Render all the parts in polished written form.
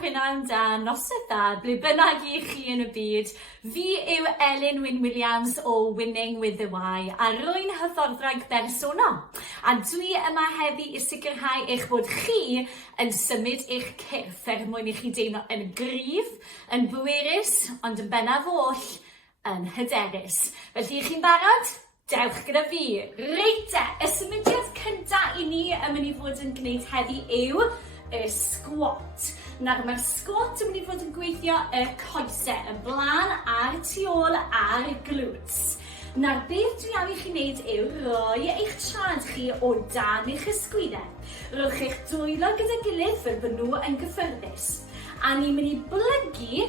prynawn da, noson da, ble bynnag I chi yn y byd. Fi yw Elin Wyn Williams o Winning with the Y, a rwy'n hyfforddwraig bersonol. A dwi yma heddi I sicrhau eich bod chi yn symud eich cyrff mwyn I chi deimlo yn gryf, yn bwerus, ond yn bennaf oll, yn hyderus. Felly chi'n barod? Dewch gyda fi. Reit te, y symudiad cyntaf I ni yn mynd I fod yn gwneud heddi yw y squat. Nawr mae'r squat yn mynd I fod yn gweithio y coesau, y blaen a'r tu ôl a'r glutes. Nawr beth dwi am I chi wneud yw rhoi eich trad chi o dan eich ysgwydau. Rhowch eich dwylo gyda gilydd fel bod nhw yn gyffyrddus. A ni'n mynd I blygu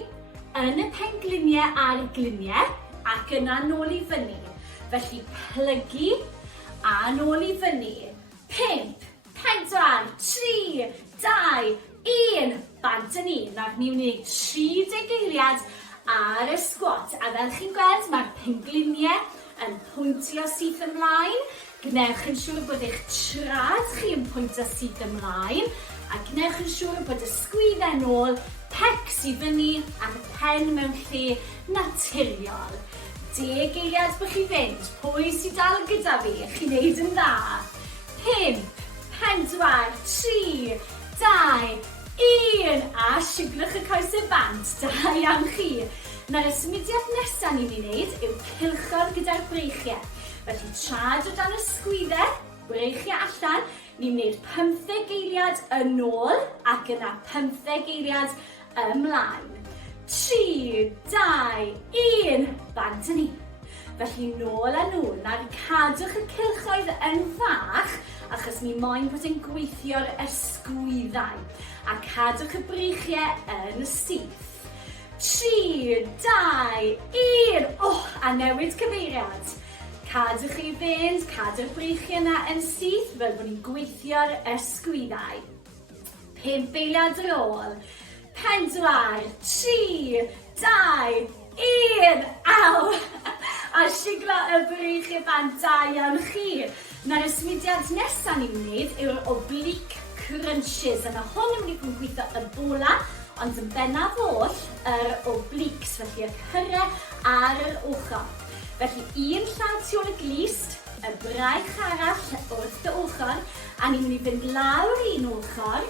yn y pengliniau a'r gliniau ac yna nôl I fyny. Felly plygu a nôl I fyny. 5, 4, 3, 2, 1. Bant yn un. Nawr ni'n gwneud 30 eiliad ar y squat. A fel chi'n gweld, mae'r pengliniau yn pwyntio syth ymlaen. Gnewch yn siŵr bod eich trad chi yn pwyntio syth ymlaen. A gnewch yn siŵr bod ysgwyddau nôl, pecs I fyny a'r pen mewn lle naturiol. 10 eiliad bod chi fynd. Pwy sy'n dal gyda fi? Chi'n neud yn dda. 5, 4, 3, 2, 1. A siglwch y coesau bant. Da iawn chi. Nawr y symudiad nesaf ni'n ei wneud yw cylchgron gyda'r breichiau. Felly trad o dan ysgwyddau, breichiau allan. Ni'n wneud 15 eiliad yn ôl ac yna 15 eiliad ymlaen. 3, 2, 1. Bant yn un. Felly nôl a nôl. Nawr cadwch y cylchoedd yn fach achos ni moyn bod yn gweithio'r ysgwyddau. A cadwch y breichiau yn syth. 3, 2, 1. A newid cyfeiriad. Cadwch I fynd, cadw'r breichiau yna yn syth fel bod ni'n gweithio'r ysgwyddau. 5 eiliad ar ôl. 4, 3, 2, 1. Aw! A siglo y breichiau bant da iawn chi. Nawr y symudiad nesaf ni'n wneud yw'r oblique crunches. Yna hwn yn mynd I gweithio y bola, ond yn bennaf oll yr obliques, felly y cyrau ar yr ochr. Felly un llaw tu ôl y glist, y braich arall wrth y ochr, a ni'n mynd I fynd lawr un ochr,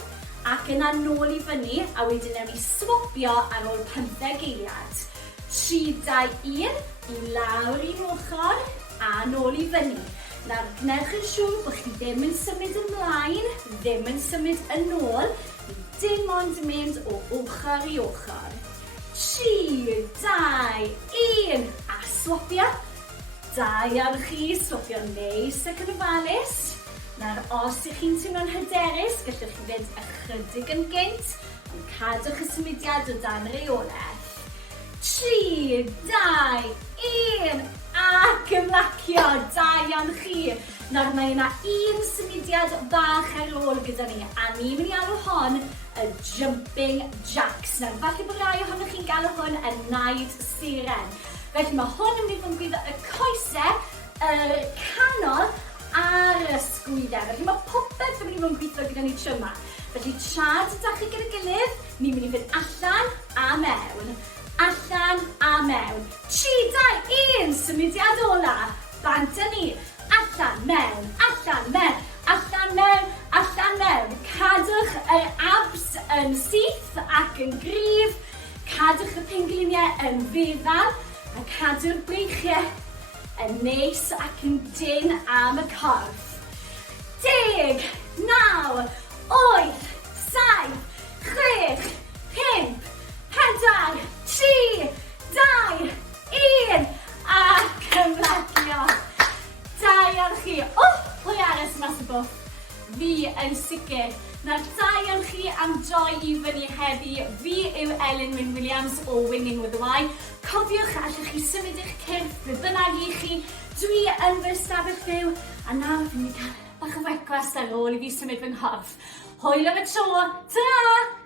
ac yna nôl I fyny, a wedyn newn ni swopio ar ôl 15 eiliad. 3, 2, 1, I lawr un ochr, a nôl I fyny. Nawr, gnewch yn siŵr bod chi ddim yn symud ymlaen, ddim yn symud yn ôl, dim ond mynd o ochr I ochr. 3, 2, 1, a swopio. Da iawn chi, swopio neis ac yn ofalus. Nawr, os ych chi'n teimlo'n hyderus, gallwch chi fynd ychydig yn gynt, ond cadwch y symudiad o dan reolaeth. 3, 2, 1, ac ymlacio, da iawn chi. Nawr mae yna un symudiad bach ar ôl gyda ni, a ni'n mynd I alw hon y jumping jacks. Nawr, falle bod rai ohonoch chi'n galw hwn y naid seren. Felly mae hwn yn mynd I fod yn gweithio y coesau, yr canol a'r ysgwyddau. Felly mae popeth yn mynd I fod yn gweithio gyda ni tro yma. Felly trad ydych chi gyda gilydd, ni'n mynd I fynd allan a mewn. Allan a mewn. 3, 2, 1. Symudiad ola. Bant yn un. Allan, mewn. Allan, mewn. Allan, mewn. Allan, mewn. Cadwch yr abs yn syth ac yn gryf. Cadwch y pengliniau yn feddal. A cadw'r breichiau yn neis ac yn dyn am y corff. 10, 9, 8, 7, 6, 5, 4, 3, 2, 1. Ac ymlacio. Da iawn chi. Pwy aros mas y bwff? Fi yn sicr. Nawr da iawn chi am droi I fyny heddi. Fi yw Elin Wyn Williams o Winning with the Y. Cofiwch allwch chi symud eich cyrff, be bynnag I chi. Dwi yn fy stafell fyw, a nawr fi'n mynd I cael bach o fecwas ar ôl I fi symud fy nghorff. Hwyl am y tro. Ta-ra!